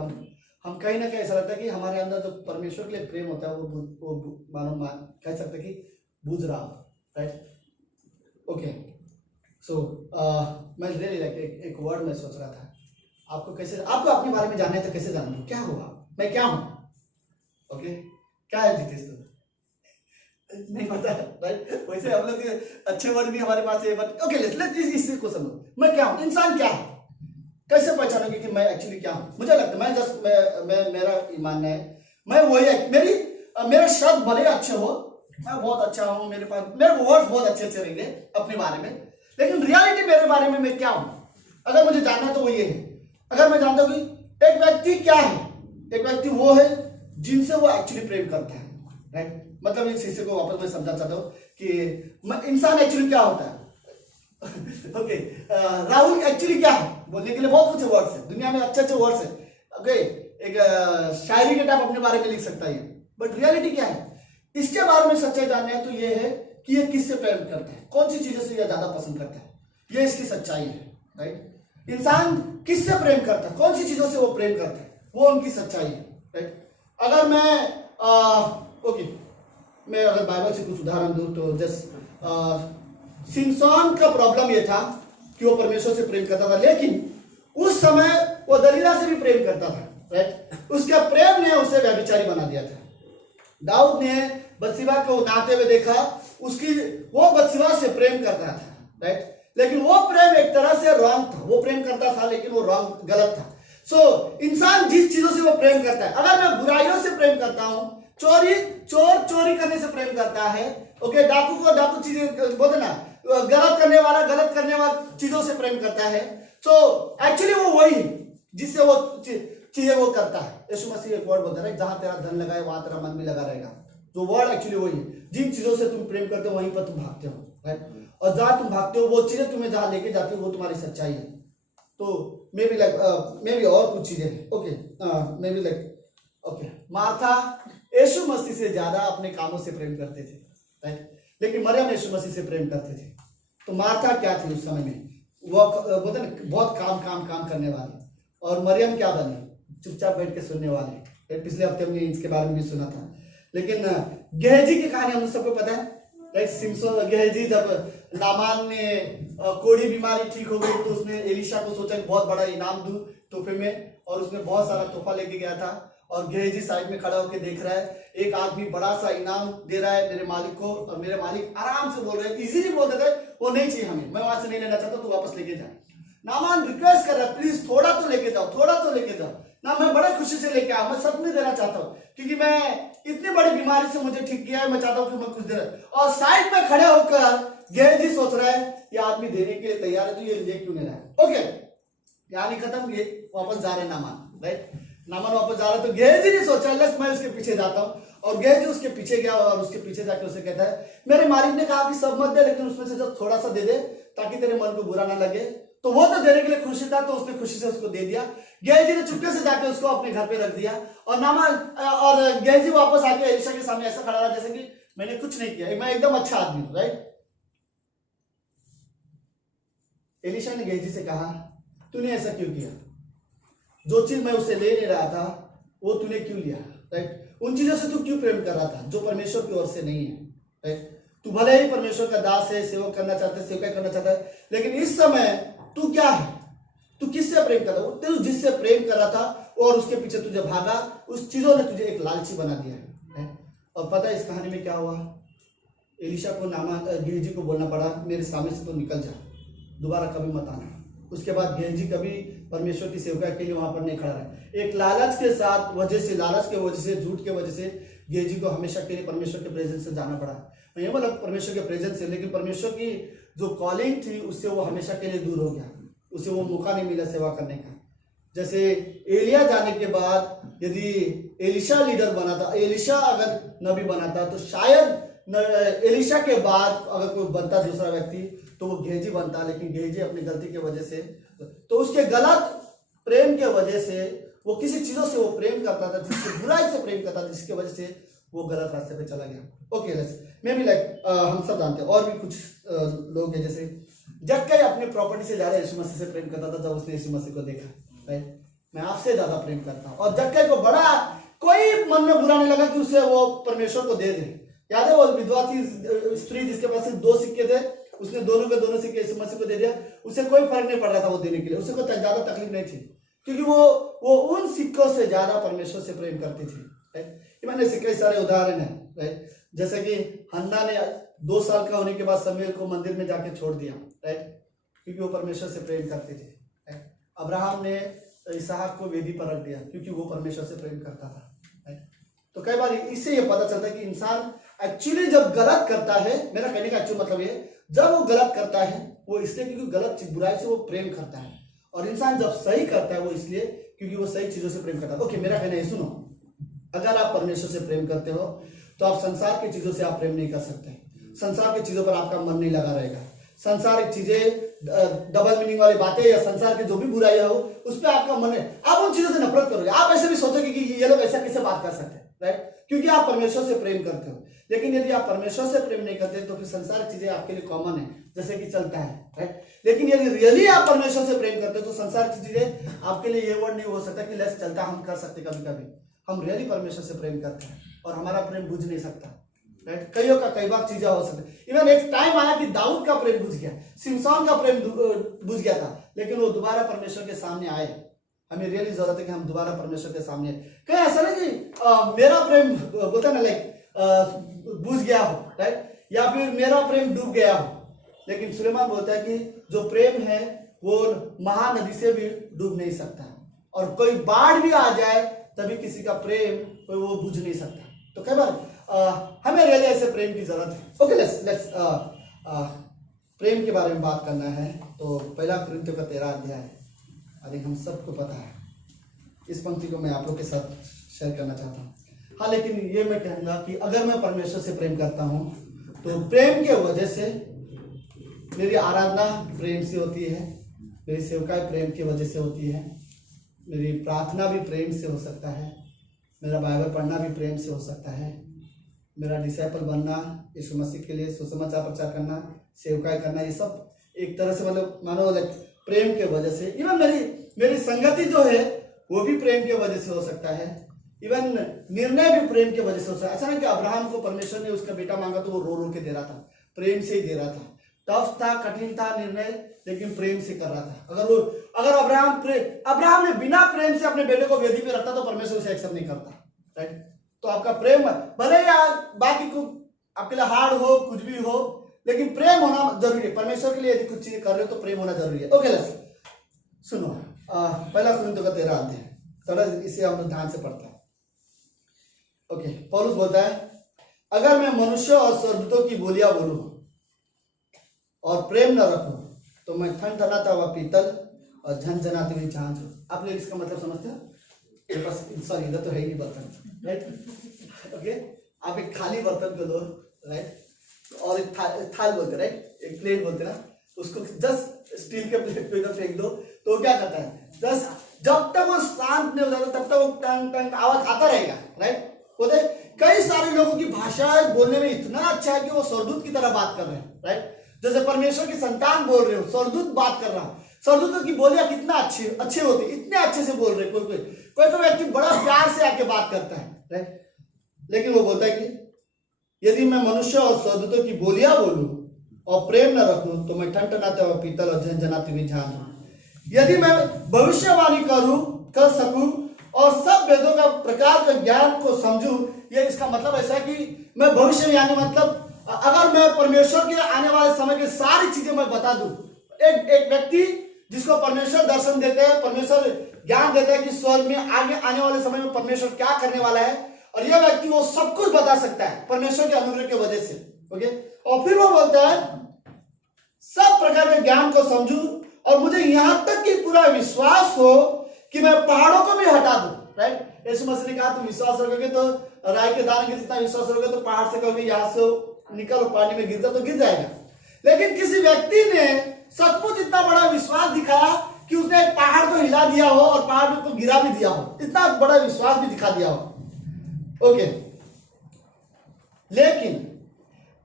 हम कहीं ना कहीं ऐसा लगता है कि हमारे अंदर जो परमेश्वर के लिए प्रेम होता है वो मानो कह सकते कि बुझ रहा हो, राइट। ओके, सो मैं रियली लाइक एक वर्ड में सोच रहा था, आपको अपने बारे में जानना है तो कैसे जानना, क्या हुआ, मैं क्या हूँ, ओके, क्या है जितेश तुम नहीं पता, राइट। वैसे हम लोग अच्छे वर्ड भी हमारे पास है, बट ओके लेट्स इस को समझो, मैं क्या हूँ, इंसान क्या है, कैसे पहचानोगे कि मैं एक्चुअली क्या हूँ। मुझे लगता है मैं जस्ट मेरा मानना है मैं वही है, मेरे शब्द भले अच्छे हो, मैं बहुत अच्छा हूँ, मेरे वर्ड्स बहुत अच्छे रहेंगे अपने बारे में, लेकिन रियलिटी मेरे बारे में मैं क्या हूँ, अगर मुझे जानना है तो वो ये है, अगर मैं जानता हूं कि एक व्यक्ति क्या है, एक व्यक्ति वो है जिनसे वो एक्चुअली प्रेम करता है, राइट। मतलब इस हिस्से को वापस मैं समझना चाहता हूँ कि इंसान एक्चुअली क्या होता है। ओके, राहुल एक्चुअली क्या है बोलने के लिए बहुत कुछ वर्ड्स है, दुनिया में अच्छे अच्छे वर्ड्स है। ओके, एक शायरी के टाइप अपने बारे में लिख सकता है, बट रियलिटी क्या है, इसके बारे में सच्चाई जानना है तो ये है कि ये किससे प्रेम करता है, कौन सी चीजों से ये ज्यादा पसंद करता है, ये इसकी सच्चाई है, राइट। इंसान किससे प्रेम करता है, कौन सी चीजों से वो प्रेम करता है, वो उनकी सच्चाई है, राइट। अगर मैं अगर बाइबल से कुछ उदाहरण दूं तो जस्ट सिमसोन का प्रॉब्लम ये था कि वो परमेश्वर से प्रेम करता था, लेकिन उस समय वो दलीला से भी प्रेम करता था, राइट। उसके प्रेम ने उसे व्यभिचारी बना दिया था। दाऊद ने बत्सिबा को नहाते हुए देखा, वो बत्सिबा से प्रेम करता था, राइट। लेकिन वो प्रेम एक तरह से रॉन्ग था, वो प्रेम करता था लेकिन वो रॉन्ग, गलत था। इंसान जिस चीजों से वो प्रेम करता है, अगर मैं बुराइयों से प्रेम करता हूं, चोरी करने से प्रेम करता है, ओके, डाकू को डाकू चीजें बोलते ना, गलत करने वाला चीजों से प्रेम करता है, तो एक्चुअली वो वही जिससे वो चीजें वो करता है। यीशु मसीह एक वर्ड बोलता है, जहां तेरा धन लगा है वहां तेरा मन भी लगा रहेगा। तो वर्ड एक्चुअली वही है, जिन चीजों से तुम प्रेम करते हो वहीं पर तुम भागते हो, राइट। और जहां तुम भागते हो वो चीजें तुम्हें जहां लेके जाती हो वो तुम्हारी सच्चाई है। तो मे बी और कुछ चीजें हैं, ओके, मार्था यीशु मसीह से ज्यादा अपने कामों से प्रेम करते थे, राइट। लेकिन मरियम यीशु मसीह से प्रेम करते थे। तो मार्था क्या थी उस समय में, वो बोलते ना बहुत काम करने वाली, और मरियम क्या बनी, चुपचाप बैठ के सुनने वाले। पिछले हफ्ते हमने इसके बारे में भी सुना था। लेकिन गेहजी की कहानी हम सबको पता है, राइट। सिमसोन गेहजी, जब नामान ने कोड़ी बीमारी ठीक हो गई तो उसने एलिशा को सोचा कि बहुत बड़ा इनाम दूं तोहफे में, और उसने बहुत सारा तोहफा लेके गया था। और गेहजी साइड में खड़ा होकर देख रहा है, एक आदमी बड़ा सा इनाम दे रहा है मेरे मालिक को, और मेरे मालिक आराम से बोल रहे हैं, इजीली बोल देते हैं, वो नहीं चाहिए हमें, मैं वहां से नहीं लेना चाहता, तू वापस लेके जा। नामान रिक्वेस्ट कर रहा है, प्लीज थोड़ा तो लेके जाओ ना, मैं बड़े खुशी से लेके आऊं, मैं सब नहीं देना चाहता हूँ, क्योंकि मैं इतनी बड़ी बीमारी से मुझे ठीक किया है, मैं चाहता हूँ कि मैं कुछ दे रहा। और साइड में खड़े होकर गेहजी सोच रहा है, ये आदमी देने के लिए तैयार है तो ये ले क्यों नहीं रहा है। ओके, कहानी खत्म, ये वापस जा रहे हैं नामान, राइट। नामान वापस जा रहा है तो गेहजी ने सोचा लेट्स मैं उसके पीछे जाता हूँ, और गेहजी उसके पीछे गया, और उसके पीछे जाके उसे कहता है, मेरे मालिक ने कहा कि सब मत दे, लेकिन उसमें से जब थोड़ा सा दे दे ताकि तेरे मन को बुरा ना लगे। तो वो तो देने के लिए खुशी था, तो उसने खुशी से उसको दे दिया। गेहजी ने चुपके से जाके उसको अपने घर पे रख दिया, और गेहजी वापस आके एलिशा के सामने ऐसा खड़ा रहा जैसे कि मैंने कुछ नहीं किया, मैं एकदम अच्छा आदमी हूं, राइट। एलिशा ने गेहजी से कहा, तूने ऐसा क्यों किया, जो चीज मैं उससे ले नहीं रहा था वो तूने क्यों लिया, राइट। उन चीजों से तू क्यों प्रेम कर रहा था जो परमेश्वर की ओर से नहीं है, राइट। तू भले ही परमेश्वर का दास है, सेवक करना चाहता है, सेवकाई करना चाहता है, लेकिन इस समय तू क्या है, तू किससे प्रेम कर रहा है, तू जिससे प्रेम कर रहा था और उसके पीछे तुझे भागा, उस चीजों ने तुझे एक लालची बना दिया है। और पता है इस कहानी में क्या हुआ, एलिशा को गेहजी को बोलना पड़ा, मेरे सामने से तो निकल जा, दोबारा कभी मत आना। उसके बाद गेहजी कभी परमेश्वर की सेवका के लिए वहां पर नहीं खड़ा रहा। एक लालच के वजह से, झूठ के वजह से गेहजी को हमेशा के लिए परमेश्वर के प्रेजेंस से जाना पड़ा। मैं ये मतलब परमेश्वर के प्रेजेंस से, लेकिन परमेश्वर की जो कॉलिंग थी उससे वो हमेशा के लिए दूर हो गया, उसे वो मौका नहीं मिला सेवा करने का। जैसे एलिया जाने के बाद यदि एलिशा लीडर बना था, एलिशा अगर नबी बना था, तो शायद एलिशा के बाद अगर कोई बनता दूसरा व्यक्ति तो वो गेहजी बनता, लेकिन गेहजी अपनी गलती की वजह से, तो उसके गलत प्रेम के वजह से, वो किसी चीजों से वो प्रेम करता था, जिससे बुराई से प्रेम करता था, जिसकी वजह से वो गलत रास्ते पे चला गया। ओके, मैं भी हम सब जानते हैं, और भी कुछ लोग हैं, जैसे जक्कई अपने प्रॉपर्टी से ज्यादा यीशु मसीह से प्रेम करता था। जब उसने यीशु मसीह को देखा, राइट, मैं आपसे ज्यादा प्रेम करता हूँ, और जक्कई को बड़ा कोई मन में बुरा नहीं लगा कि उसे वो परमेश्वर को दे दे। याद है वो विधवा थी स्त्री जिसके पास सिर्फ 2 सिक्के थे, उसने दोनों के दोनों सिक्के यीशु मसीह को दे दिया, उसे कोई फर्क नहीं पड़ रहा था वो देने के लिए, उसे कोई ज्यादा तकलीफ नहीं थी, क्योंकि वो उन सिक्कों से ज्यादा परमेश्वर से प्रेम करती थी, राइट। मैंने इसके कई सारे उदाहरण है, राइट। जैसे कि हन्ना ने 2 साल का होने के बाद शमूएल को मंदिर में जाके छोड़ दिया, राइट, क्योंकि वो परमेश्वर से प्रेम करते थे, राइट। अब्राहम ने इसहाक को वेदी पर रख दिया क्योंकि वो परमेश्वर से प्रेम करता था, राइट। तो कई बार इससे ये पता चलता है कि इंसान एक्चुअली जब गलत करता है, मेरा कहने का एक्चुअल मतलब ये, जब वो गलत करता है वो इसलिए क्योंकि गलत बुराई से वो प्रेम करता है, और इंसान जब सही करता है वो इसलिए क्योंकि वो सही चीजों से प्रेम करता है। ओके, मेरा कहना है सुनो, अगर आप परमेश्वर से प्रेम करते हो तो आप संसार की चीजों से आप प्रेम नहीं कर सकते। संसार की चीजों पर आपका मन नहीं लगा रहेगा। संसारिक चीजें, डबल मीनिंग वाली बातें या संसार की जो भी बुराइयां हो उस पर आपका मन है, आप उन चीजों से नफरत करोगे। आप ऐसे भी सोचोगे कि ये लोग ऐसा कैसे बात कर सकते हैं, राइट, क्योंकि आप परमेश्वर से प्रेम करते हो। लेकिन यदि आप परमेश्वर से प्रेम नहीं करते तो फिर संसारिक चीजें आपके लिए कॉमन है, जैसे कि चलता है, राइट। लेकिन यदि रियली आप परमेश्वर से प्रेम करते हो तो संसारिक चीजें आपके लिए ये वर्ड नहीं हो सकता कि लेस चलता, हम कर सकते कभी कभी। हम रियली परमेश्वर से प्रेम करते हैं और हमारा प्रेम बुझ नहीं सकता, राइट। कईयों का कई बार चीजें हो सकती। इवन एक टाइम आया कि दाऊद का प्रेम बुझ गया, सिमसोन का प्रेम बुझ गया था, लेकिन वो दोबारा परमेश्वर के सामने आए। हमें रियली जरूरत है कि हम दोबारा परमेश्वर के सामने आए। कहीं ऐसा नहीं कि मेरा प्रेम बोलता ना लाइक बुझ गया हो, राइट, या फिर मेरा प्रेम डूब गया हो। लेकिन सुलेमान बोलता है कि जो प्रेम है वो महानदी से भी डूब नहीं सकता, और कोई बाढ़ भी आ जाए तभी किसी का प्रेम वो बुझ नहीं सकता। तो कई बार हमें रियली ऐसे प्रेम की जरूरत है। ओके, लेट्स प्रेम के बारे में बात करना है। तो पहला कुरिन्थियों का 13 अध्याय, अरे हम सबको पता है, इस पंक्ति को मैं आप लोग के साथ शेयर करना चाहता हूँ। हाँ, लेकिन ये मैं कहूँगा कि अगर मैं परमेश्वर से प्रेम करता हूँ तो प्रेम के वजह से मेरी आराधना प्रेम से होती है, मेरी सेवकाई प्रेम की वजह से होती है, मेरी प्रार्थना भी प्रेम से हो सकता है, मेरा बाइबल पढ़ना भी प्रेम से हो सकता है, मेरा डिसाइपल बनना, यीशु मसीह के लिए सुसमाचार प्रचार करना, सेवकाई करना, ये सब एक तरह से मतलब मानो लाइक प्रेम के वजह से। इवन मेरी संगति जो है वो भी प्रेम के वजह से हो सकता है। इवन निर्णय भी प्रेम के वजह से हो सकता है। ऐसा नहीं कि अब्राहम को परमेश्वर ने उसका बेटा मांगा तो वो रो रो के दे रहा था, प्रेम से ही दे रहा था। टफ था, कठिन था निर्णय, लेकिन प्रेम से कर रहा था। अगर अब्राहम ने बिना प्रेम से अपने बेटे को वेदी पे रखता तो परमेश्वर उसे एक्सेप्ट नहीं करता, राइट। तो आपका प्रेम भले ही बाकी को आपके लिए हार्ड हो, कुछ भी हो, लेकिन प्रेम होना जरूरी है। परमेश्वर के लिए यदि कुछ चीजें कर रहे हो तो प्रेम होना जरूरी है। ओके, सुनो, पहला कुरिन्थियों का 13 अध्याय, थोड़ा इसे हम ध्यान से पढ़ते हैं। ओके, पौलुस बोलता है, अगर मैं मनुष्य और स्वर्गदूतों की बोलियां बोलूं और प्रेम न रखूं तो मैं थनथनाता हुआ पीतल और झनझनाती हुई झांझ हूं। आप लोग इसका मतलब समझते हो? बस सॉरी, इधर तो है ही नहीं बर्तन, राइट। ओके, आप एक खाली बर्तन को लो, राइट, और एक थाल बोलते, राइट, एक प्लेट बोलते ना, उसको जस्ट स्टील के प्लेट पे इधर फेंक दो तो वो क्या करता है, जस्ट जब तक वो शांत नहीं हो जाता तब तक वो टंग टंग आवाज आता रहेगा, राइट। बोलते कई सारे लोगों की भाषा बोलने में इतना अच्छा है कि वो स्वर्गदूत की तरह बात कर रहे हैं, राइट। जैसे परमेश्वर की संतान बोल रहे हो, स्वर्गदूत बात कर रहा हूं। स्वर्गदूतों की बोलियां कितना अच्छे होती, इतने अच्छे से बोल रहे। कोई व्यक्ति बड़ा प्यार से आके बात करता है, राइट। लेकिन वो बोलता है कि यदि मैं मनुष्य और स्वर्गदूतों की बोलियां बोलूं और प्रेम न रखूं तो मैं ठनठनाते हुए पीतल और झनझनाती हुई झांझ हूं। यदि मैं भविष्यवाणी कर सकूं और सब वेदों का प्रकार के ज्ञान को समझूं, ये इसका मतलब ऐसा है कि मैं भविष्य में आने मतलब अगर मैं परमेश्वर के आने वाले समय की सारी चीजें मैं बता दूं। एक व्यक्ति जिसको परमेश्वर दर्शन देते हैं, परमेश्वर ज्ञान देता है कि स्वर्ग में आगे आने वाले समय में परमेश्वर क्या करने वाला है, और यह व्यक्ति वो सब कुछ बता सकता है परमेश्वर के अनुग्रह की वजह से। ओके, और फिर वो बोलता है सब प्रकार के ज्ञान को समझूं और मुझे यहां तक कि पूरा विश्वास हो कि मैं पहाड़ों को भी हटा दूं, राइट। यीशु मसीह ने कहा तुम विश्वास रखोगे तो राई के दाने के जितना विश्वास रखोगे तो पहाड़ से कहोगे यहां से निकल पानी में गिर जा तो गिर जाएगा। लेकिन किसी व्यक्ति ने सचमुच इतना बड़ा विश्वास दिखाया कि उसने एक पहाड़ को हिला दिया हो और पहाड़ को गिरा भी दिया हो, इतना बड़ा विश्वास भी दिखा दिया हो। ओके, लेकिन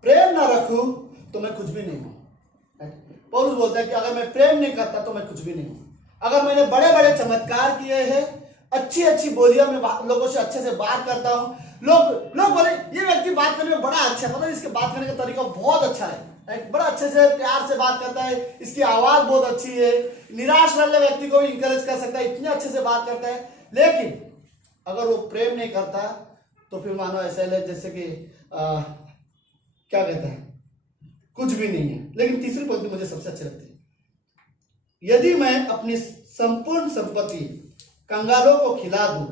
प्रेम ना रखूं तो मैं कुछ भी नहीं हूं। पौलुस बोलता है कि अगर मैं प्रेम नहीं करता तो मैं कुछ भी नहीं हूं। अगर मैंने बड़े बड़े चमत्कार किए हैं, अच्छी अच्छी बोलियों में लोगों से अच्छे से बात करता हूं, लोग बोले ये व्यक्ति बात करने में बड़ा अच्छा है, पता है इसके बात करने का तरीका बहुत अच्छा है, बड़ा अच्छे से प्यार से बात करता है, इसकी आवाज बहुत अच्छी है, निराश वाले व्यक्ति को भी इंकरेज कर सकता है, इतने अच्छे से बात करता है। लेकिन अगर वो प्रेम नहीं करता तो फिर मानो ऐसा है जैसे कि क्या कहता है, कुछ भी नहीं है। लेकिन तीसरी पंक्ति मुझे सबसे अच्छी लगती है, यदि मैं अपनी संपूर्ण संपत्ति कंगालों को खिला दूं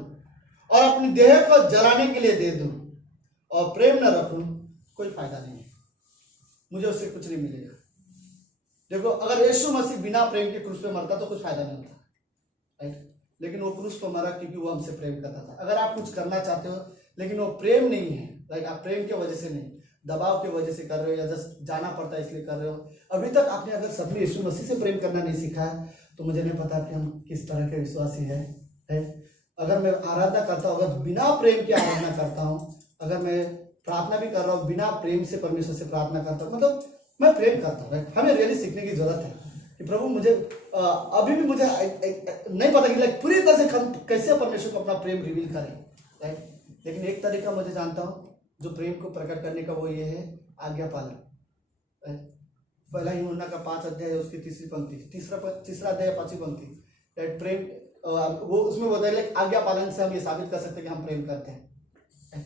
और अपनी देह को जलाने के लिए दे दूं और प्रेम न रखूं, कोई फायदा नहीं है, मुझे उससे कुछ नहीं मिलेगा। देखो, अगर यीशु मसीह बिना प्रेम के क्रूस पे मरता तो कुछ फायदा नहीं होता, राइट। लेकिन वो क्रूस पे मरा क्योंकि वो हमसे प्रेम करता था। अगर आप कुछ करना चाहते हो लेकिन वो प्रेम नहीं है, राइट, आप प्रेम की वजह से नहीं, दबाव की वजह से कर रहे हो या जस्ट जाना पड़ता है इसलिए कर रहे हो, अभी तक आपने अगर सबने यीशु मसीह से प्रेम करना नहीं सीखा है तो मुझे नहीं पता कि हम किस तरह के विश्वासी है। अगर मैं आराधना करता हूँ, अगर बिना प्रेम की आराधना करता हूँ, अगर मैं प्रार्थना भी कर रहा हूँ बिना प्रेम से परमेश्वर से प्रार्थना करता हूँ, मतलब मैं प्रेम करता हूँ, राइट। हमें रियली सीखने की जरूरत है कि प्रभु मुझे अभी भी मुझे नहीं पता कि लाइक पूरी तरह से कैसे परमेश्वर को अपना प्रेम रिवील करें, राइट। लेकिन एक तरीका मुझे जानता हूँ जो प्रेम को प्रकट करने का, वो ये है आज्ञा पालन, राइट। पहला यूहन्ना का 5 अध्याय है, उसकी तीसरी पंक्ति, तीसरा अध्याय 5वीं पंक्ति, राइट। प्रेम वो उसमें बताया लाइक आज्ञा पालन से हम ये साबित कर सकते हैं कि हम प्रेम करते हैं।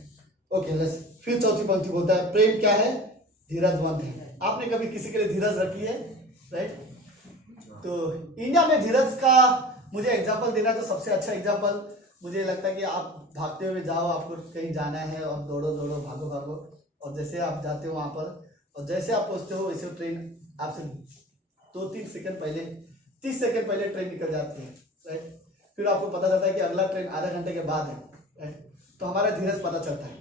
ओके, लेट्स फिर चौथी पंक्ति बोलता है प्रेम क्या है, धीरजवंत है। आपने कभी किसी के लिए धीरज रखी है, राइट। तो इंडिया में धीरज का मुझे एग्जांपल देना तो सबसे अच्छा एग्जांपल मुझे लगता है कि आप भागते हुए जाओ, आपको कहीं जाना है और दौड़ो दौड़ो भागो भागो, और जैसे आप जाते हो वहाँ पर और जैसे आप पहुँचते हो वैसे ट्रेन आपसे 2-3 सेकंड पहले, 30 सेकंड पहले ट्रेन निकल जाती है, राइट। फिर आपको पता चलता है कि अगला ट्रेन आधा घंटे के बाद है, राइट। तो हमारा धीरज पता चलता है।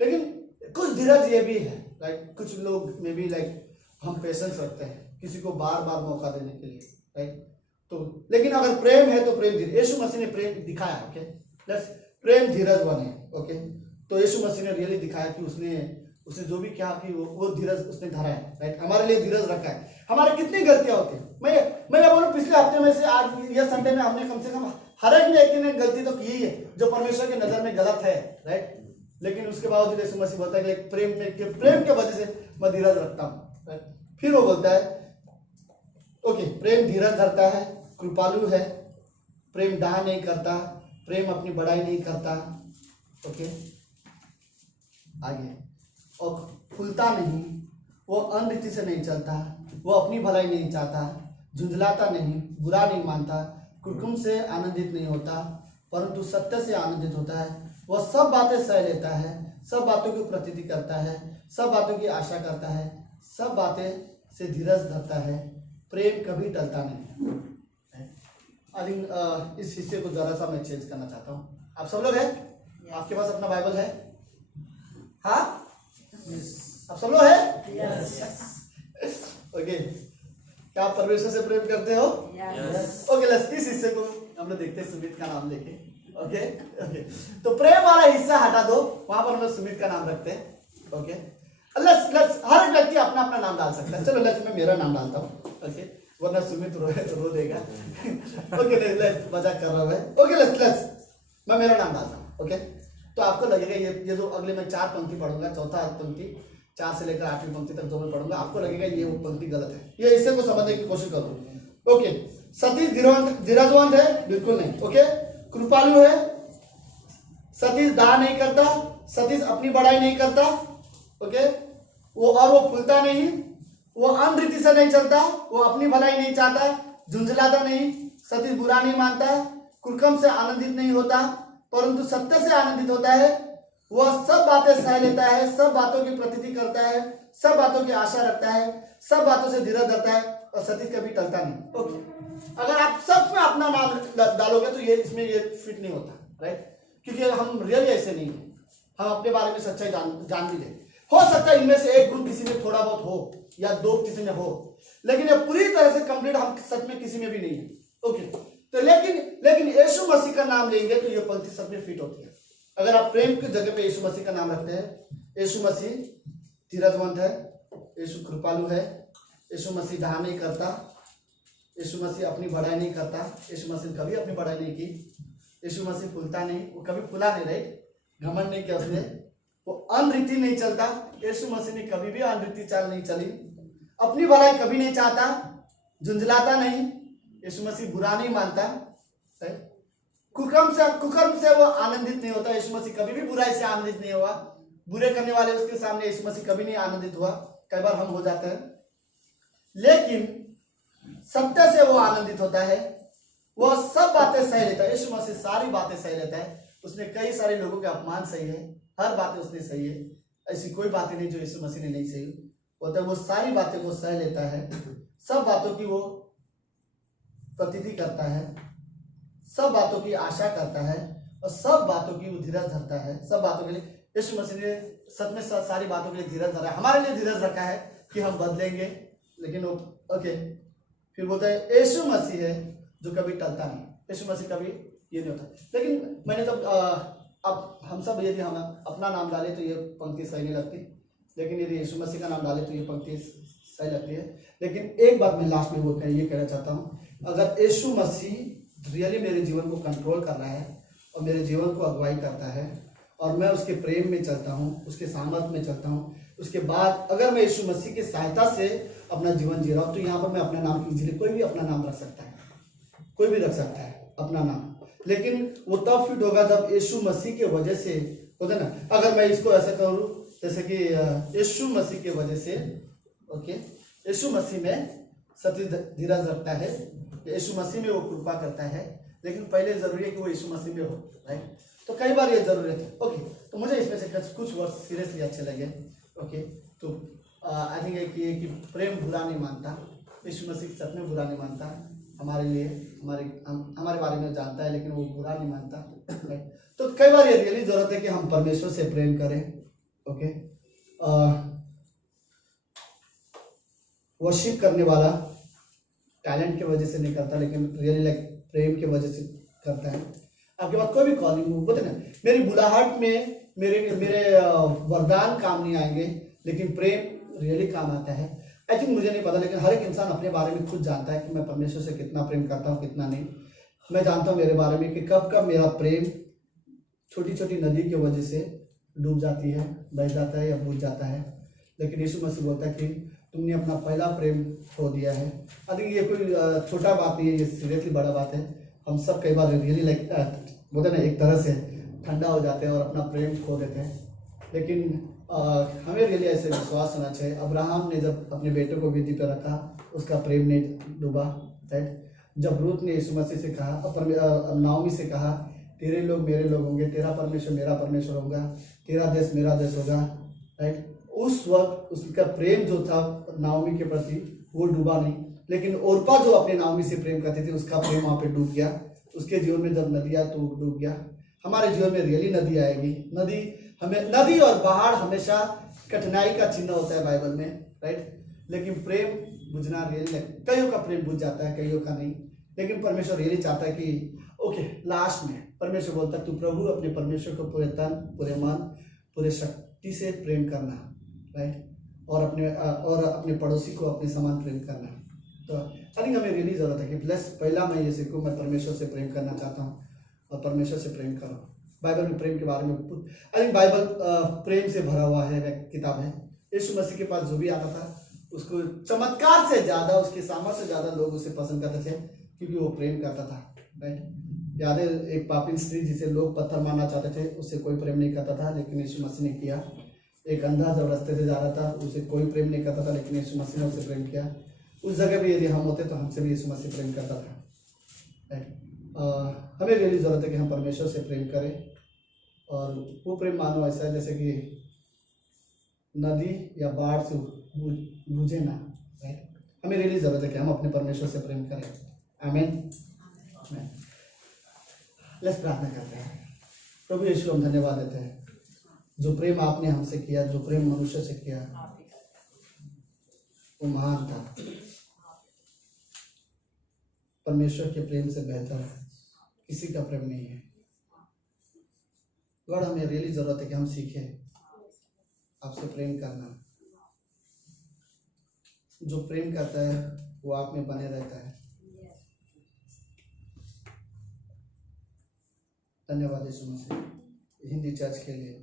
लेकिन कुछ धीरज ये भी है, राइट। कुछ लोग में भी लाइक हम पेशेंस रखते हैं किसी को बार बार मौका देने के लिए, राइट। तो लेकिन अगर प्रेम है तो प्रेम धीरज, यीशु मसीह ने प्रेम दिखाया, ओके। लेट्स प्रेम धीरजवान है, ओके। तो यीशु मसीह ने रियली दिखाया कि उसने जो भी किया कि वो धीरज उसने धरा है, राइट। हमारे लिए धीरज रखा है। हमारे कितनी गलतियां होती है, मैं ये बोलूं पिछले हफ्ते में से आज ये संडे में हमने कम से कम हर एक ने एक ने गलती तो की है जो परमेश्वर की नजर में गलत है, राइट। लेकिन उसके बावजूद यीशु मसीह बोलता है कि प्रेम के वजह से मैं धीरज रखता हूँ, राइट। फिर वो बोलता है ओके, प्रेम धीरज धरता है, कृपालु है, प्रेम डाह नहीं करता, प्रेम अपनी बड़ाई नहीं करता, ओके। आगे, और फूलता नहीं, वो अनरीति से नहीं चलता, वो अपनी भलाई नहीं चाहता, झुंझलाता नहीं, बुरा नहीं मानता, कुकुम से आनंदित नहीं होता, परंतु सत्य से आनंदित होता है। वह सब बातें सह लेता है, सब बातों की प्रतीति करता है, सब बातों की आशा करता है, सब बातें से धीरज धरता है, प्रेम कभी टलता नहीं। आई थिंक इस हिस्से को जरा सा मैं चेंज करना चाहता हूँ। आप सब लोग हैं? आपके पास अपना बाइबल है? हाँ, आप सब लोग हैं? ओके, क्या आप परमेश्वर से प्रेम करते हो? ओके, लेट्स इस हिस्से को हम लोग देखते हैं सुमित का नाम लेके। ओके, तो प्रेम वाला हिस्सा हटा दो, वहां पर हम लोग सुमित का नाम रखते हैं। ओके, लेट्स हर एक व्यक्ति अपना अपना नाम डाल सकता है। चलो लेट्स मैं मेरा नाम डालता हूँ, ओके, वरना सुमित रो देगा। ओके, लेट्स मजाक कर रहा हूँ। ओके, लेट्स मैं मेरा नाम डालता हूँ। ओके, तो आपको लगेगा ये जो अगले मैं 4 पंक्ति पढ़ूंगा, चौथा पंक्ति 4 से लेकर 8वीं पंक्ति तक जो मैं पढ़ूंगा, आपको लगेगा ये वो पंक्ति गलत है। ये इससे को समझने की कोशिश करो। ओके, सतीश धीरजवंत है? बिल्कुल नहीं। ओके, कृपालु है, सतीश दाह नहीं करता, सतीश अपनी बड़ाई नहीं करता, ओके, वो फूलता नहीं, वो अनरीति से नहीं चलता, वो अपनी भलाई नहीं चाहता, झुंझलाता नहीं, सतीश बुरा नहीं मानता, कुकर्म से आनंदित नहीं होता, परंतु सत्य से आनंदित होता है, वह सब बातें सह लेता है, सब बातों की प्रतीति करता है, सब बातों की आशा रखता है, सब बातों से धीरज धरता है, और सतीश कभी टलता नहीं। ओके, अगर आप सब में अपना नाम डालोगे तो ये इसमें ये फिट नहीं होता, राइट, क्योंकि हम रियली ऐसे नहीं है। हम अपने बारे में सच्चाई जान भी ले। हो सकता है इनमें से एक गुण किसी में थोड़ा बहुत हो या 2 किसी में हो, लेकिन ये पूरी तरह से कंप्लीट हम सच में किसी में भी नहीं है। ओके, तो लेकिन यीशु मसीह का नाम लेंगे तो ये पंक्ति सब में फिट होती है। अगर आप प्रेम की जगह पे यीशु मसीह का नाम रखते हैं, यीशु मसीह धीरजवंत है, यीशु कृपालु है, यीशु मसीह दाह नहीं करता, यीशु मसीह अपनी बड़ाई नहीं करता, यीशु मसीह कभी अपनी बड़ाई नहीं की, यीशु मसीह फूलता नहीं, वो कभी फूला नहीं, राइट, घमंड नहीं किया उसने, वो अनरीति नहीं चलता, यीशु मसीह ने कभी भी अनरीति चाल नहीं चली, अपनी भलाई कभी नहीं चाहता, झुंझलाता नहीं, यीशु मसीह बुरा नहीं मानता, कुकर्म से वो आनंदित नहीं होता, यीशु मसीह कभी भी बुराई से आनंदित नहीं हुआ, बुरे करने वाले उसके सामने यीशु मसीह कभी नहीं आनंदित हुआ। कई बार हम हो जाते हैं, लेकिन सत्य से वो आनंदित होता है, वह सब बातें सह लेता है। यीशु मसीह सारी बातें सह लेता है, उसने कई सारे लोगों के अपमान सही है, हर बातें उसने सही है, ऐसी कोई बातें नहीं जो यीशु मसीह ने नहीं सही, होता है वो सारी बातें को सह लेता है, सब बातों की वो प्रतीति करता है, सब बातों की आशा करता है और सब बातों की वो धीरज धरता है। सब बातों के लिए यीशु मसीह ने सच में सारी बातों के लिए धीरज धरा है, हमारे लिए धीरज रखा है कि हम बदलेंगे। लेकिन वो ओके, फिर बोलता है यीशु मसीह है जो कभी टलता नहीं, यीशु मसीह कभी ये नहीं होता। लेकिन मैंने तब अब हम सब यदि हम अपना नाम डालें तो ये पंक्ति सही नहीं लगती, लेकिन यदि यीशु मसीह का नाम डालें तो ये पंक्ति सही लगती है। लेकिन एक बात मैं लास्ट में ये कहना चाहता हूँ, अगर यीशु मसीह रियली मेरे जीवन को कंट्रोल कर रहा है और मेरे जीवन को अगुवाई करता है और मैं उसके प्रेम में चलता हूँ, उसके सामर्थ में चलता हूँ, उसके बाद अगर मैं यीशु मसीह की सहायता से अपना जीवन जी रहा हूँ, तो यहाँ पर मैं अपना नाम इजीली, कोई भी अपना नाम रख सकता है, कोई भी रख सकता है अपना नाम। लेकिन वो तब फिट होगा जब यीशु मसीह के वजह से होता है ना। अगर मैं इसको ऐसा करूँ जैसे कि यीशु मसीह के वजह से, ओके, यीशु मसीह में सत्य धीरज रखता है, यीशु मसीह में वो कृपा करता है, लेकिन पहले जरूरी है कि वो यीशु मसीह में हो, राइट। तो कई बार ये जरूरत है, ओके। तो मुझे इसमें से कुछ वर्ड सीरियसली अच्छे लगे, ओके। तो आई थिंक कि प्रेम बुरा नहीं मानता, यीशु मसीह सच में बुरा नहीं मानता, हमारे लिए हमारे बारे में जानता है, लेकिन वो बुरा नहीं मानता, राइट। तो कई बार ये रियली जरूरत है कि हम परमेश्वर से प्रेम करें, ओके। वर्शिप करने वाला टैलेंट की वजह से नहीं करता, लेकिन रियली लाइक प्रेम की वजह से करता है। आपके पास कोई भी कॉलिंग हो, बोलते ना, मेरी बुलाहट में मेरे वरदान काम नहीं आएंगे, लेकिन प्रेम रियली काम आता है। आई थिंक मुझे नहीं पता, लेकिन हर एक इंसान अपने बारे में खुद जानता है कि मैं परमेश्वर से कितना प्रेम करता हूँ, कितना नहीं। मैं जानता हूँ मेरे बारे में कि कब कब मेरा प्रेम छोटी छोटी नदी की वजह से डूब जाती है, बह जाता है या बुझ जाता है। लेकिन यीशु मसीह बोलता है कि तुमने अपना पहला प्रेम खो दिया है। आई थिंक ये कोई छोटा बात नहीं है, ये सीरियसली बड़ा बात है। हम सब कई बार रियली लाइक बोलते ना, एक तरह से ठंडा हो जाते हैं और अपना प्रेम खो देते हैं। लेकिन हमें रियली ऐसे विश्वास होना चाहिए। अब्राहम ने जब अपने बेटे को वेदी पर रखा, उसका प्रेम नहीं डूबा, राइट। जब रूत ने यीशु मसीह से कहा, नाओमी से कहा, तेरे लोग मेरे लोग होंगे, तेरा परमेश्वर मेरा परमेश्वर होगा, तेरा देश मेरा देश होगा, राइट। उस वक्त उसका प्रेम जो था नाओमी के प्रति वो डूबा नहीं, लेकिन ओरपा जो अपने नाओमी से प्रेम करती थी, उसका प्रेम वहाँ पे डूब गया। उसके जीवन में जब नदी आया तो डूब गया। हमारे जीवन में रियली नदी आएगी। नदी और पहाड़ हमेशा कठिनाई का चिन्ह होता है बाइबल में, राइट। लेकिन प्रेम बुझना रियली, कईयों का प्रेम बुझ जाता है, कईयों का नहीं। लेकिन परमेश्वर रियली चाहता है कि ओके, लास्ट में परमेश्वर बोलता है तू प्रभु अपने परमेश्वर को पूरे तन, पूरे मन, पूरे शक्ति से प्रेम करना, राइट। और अपने पड़ोसी को अपने समान प्रेम करना। तो आई थिंक हमें रियली जरूरत है कि प्लस पहला मैं ये सीखूँ, मैं परमेश्वर से प्रेम करना चाहता हूँ और परमेश्वर से प्रेम करो। बाइबल में प्रेम के बारे में आई थिंक बाइबल प्रेम से भरा हुआ है किताब है। यीशु मसीह के पास जो भी आता था उसको चमत्कार से ज़्यादा, उसके सामर्थ्य से ज़्यादा लोग उसे पसंद करते थे, क्योंकि वो प्रेम करता था, राइट। याद है एक पापिन स्त्री जिसे लोग पत्थर मारना चाहते थे, उससे कोई प्रेम नहीं करता था, लेकिन यीशु मसीह ने किया। एक अंधा जब रास्ते से जा रहा था, उसे कोई प्रेम नहीं करता था, लेकिन यीशु मसीह ने उसे प्रेम किया। उस जगह भी यदि हम होते तो हमसे भी यीशु मसीह प्रेम करता था, राइट। हमें रियली ज़रूरत है कि हम परमेश्वर से प्रेम करें, और वो प्रेम मानो ऐसा है जैसे कि नदी या बाढ़ से बुझे ना, राइट। हमें रियली ज़रूरत है कि हम अपने परमेश्वर से प्रेम करें। आमीन। लेट्स प्रार्थना करते हैं। प्रभु यीशु, हम धन्यवाद देते हैं जो प्रेम आपने हमसे किया, जो प्रेम मनुष्य से किया वो महान था। परमेश्वर के प्रेम से बेहतर किसी का प्रेम नहीं है। गॉड, हमें रियली जरूरत है कि हम सीखें आपसे प्रेम करना। जो प्रेम करता है वो आप में बने रहता है। धन्यवाद यीशु मसीह हिंदी चर्च के लिए।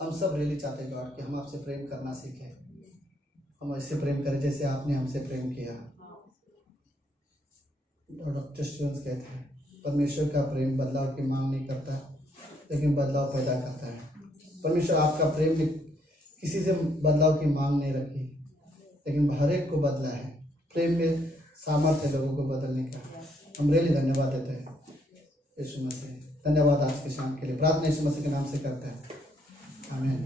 हम सब रियली चाहते हैं गॉड कि हम आपसे प्रेम करना सीखें, हम ऐसे प्रेम करें जैसे आपने हमसे प्रेम किया। डॉक्टर स्टीवंस कहते हैं परमेश्वर का प्रेम बदलाव की मांग नहीं करता, लेकिन बदलाव पैदा करता है। परमेश्वर आपका प्रेम ने किसी से बदलाव की मांग नहीं रखी, लेकिन हर एक को बदला है। प्रेम में सामर्थ्य है लोगों को बदलने का। हम रियली धन्यवाद देते हैं यीशु मसीह। धन्यवाद आज के शाम के लिए। प्रार्थना यीशु मसीह के नाम से करते हैं। आमीन।